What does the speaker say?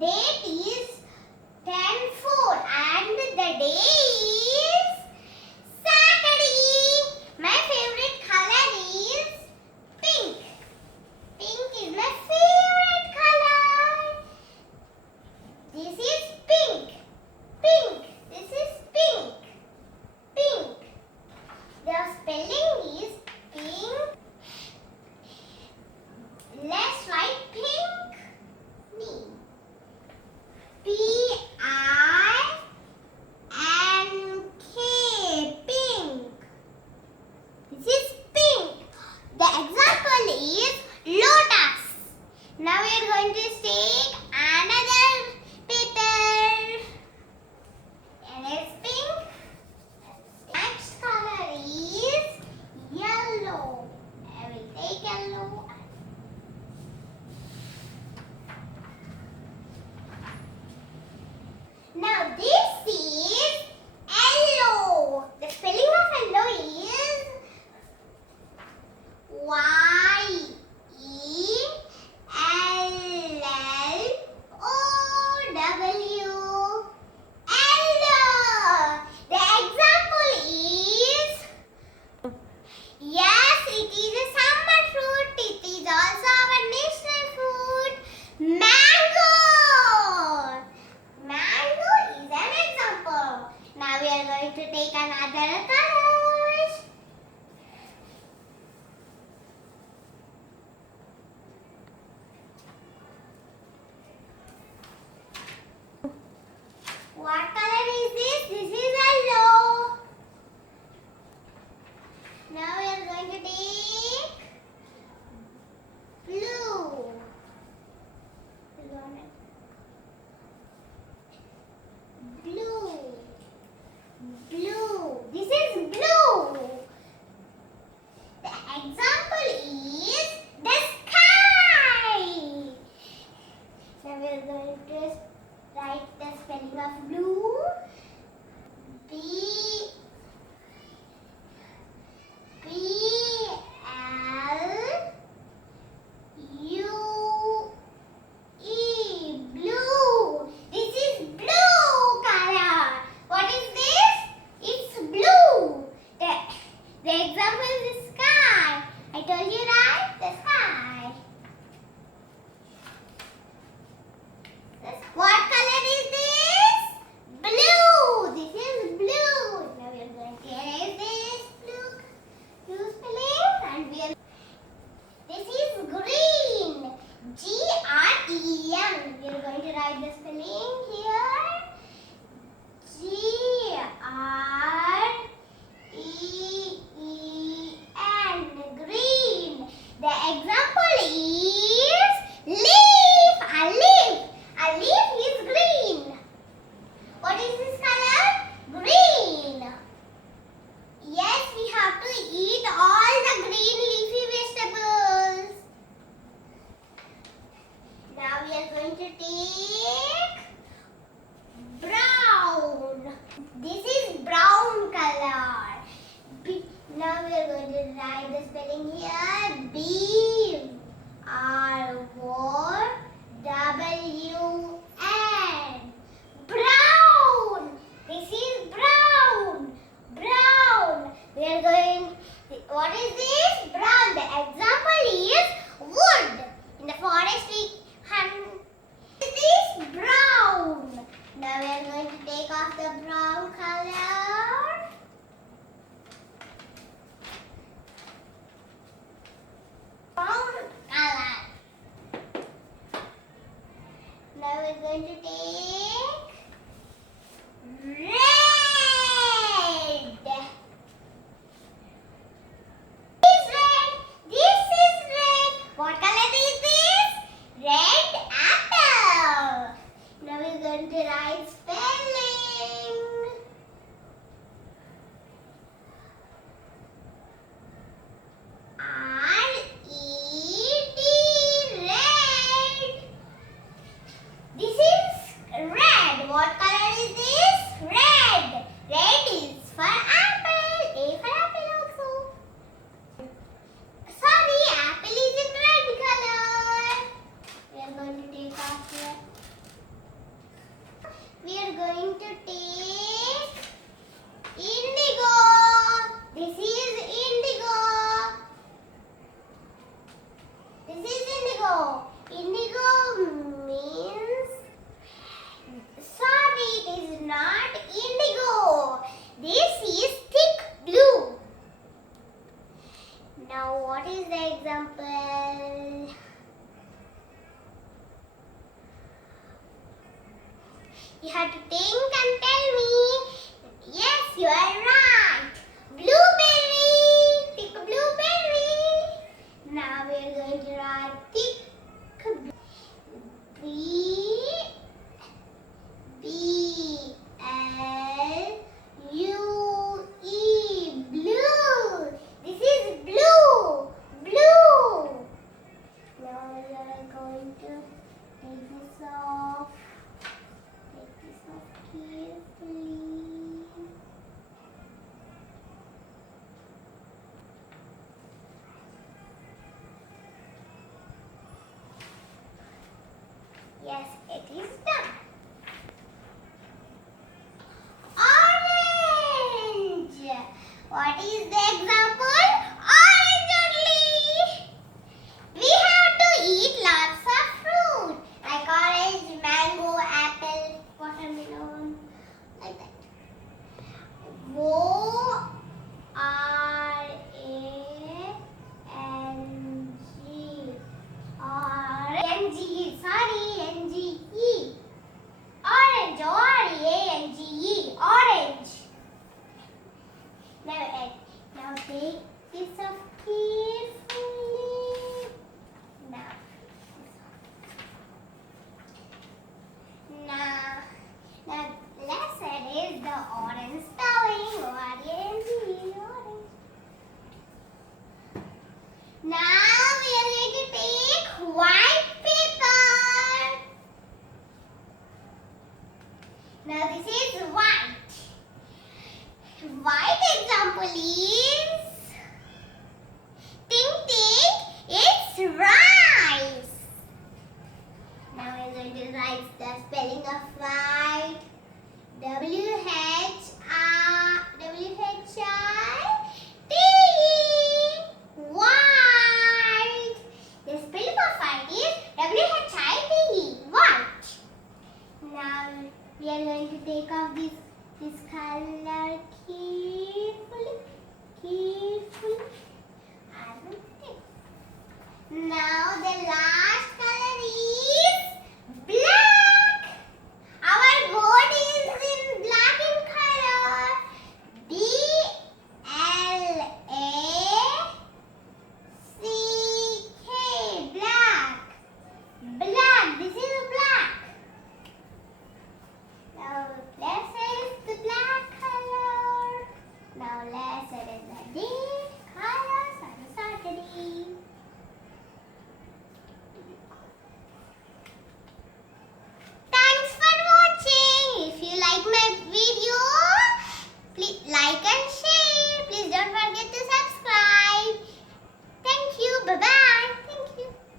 date is 10/4 and the day is Saturday. My favorite color is pink. Pink is my favorite color. This is pink. Pink. This is pink. Pink. The spelling is pink. Let's write pink. P-I-N-K. Pink. This is pink. The example is lotus. Now we are going to take another paper. And it's pink. Next color is yellow. I will take yellow. Now this is yellow. The spelling of yellow is Y-E-L-L-O-W. Yellow. The example is, yes, it is a summer fruit. It is also our national fruit. Mango. Mango is an example. Now we are going to take another colors. What color is this? This is yellow. Now we are going to take blue. Blue. Blue. This is blue. The example is the sky. Now we are going to write the spelling of blue. B L U E. Blue. This is blue color. What is this? It's blue. The example is the sky. I told you, right? The sky. What color is this? Blue. This is blue. Now we are going to erase this blue spelling and we are. This is green. G-R-E-N. We are going to write the spelling here. G-R-E-E-N. Green. The example is leaf. A leaf. A leaf is green. What is this color? Green. Yes, we have to eat all the green leafy vegetables. Now we are going to take brown. This is brown color. Now we are going to write the spelling here. B-R-O-W-N. Brown. This is brown. Brown. We are going. What is this? Brown. The example is wood. In the forest we hunt. This is brown. Now we are going to take off the brown color. Brown color. Now we are going to take red. This is red. This is red. What color is this? Red apple. Now we are going to write spelling. R-E-D. Red. This is red. example. You have to think and tell me. Yes, you are right. Blueberry. Pick a blueberry. Now we are going to write thick. B-L-U-E. Blue. This is blue. Blue. Now we are going to take this off. Take this off carefully. Yes, it is done. Orange. What is the example? Orange only. We have to eat lots of fruit like orange, mango, apple, watermelon, like that. O-R-A-N-G. N-G, sorry, N-G-E. Orange, O-R-A-N-G-E. Orange. Now take this off carefully. Now lesson is the orange spelling. O-R-A-N-G-E. Orange. Now we are going to take white paper. Now this is white. White example is it's rice. Now we are going to write the spelling of white. W-H-I-T-E. White. The spelling of white is W-H-I-T-E. White. Now we are going to take off this color carefully. I will take. Now the last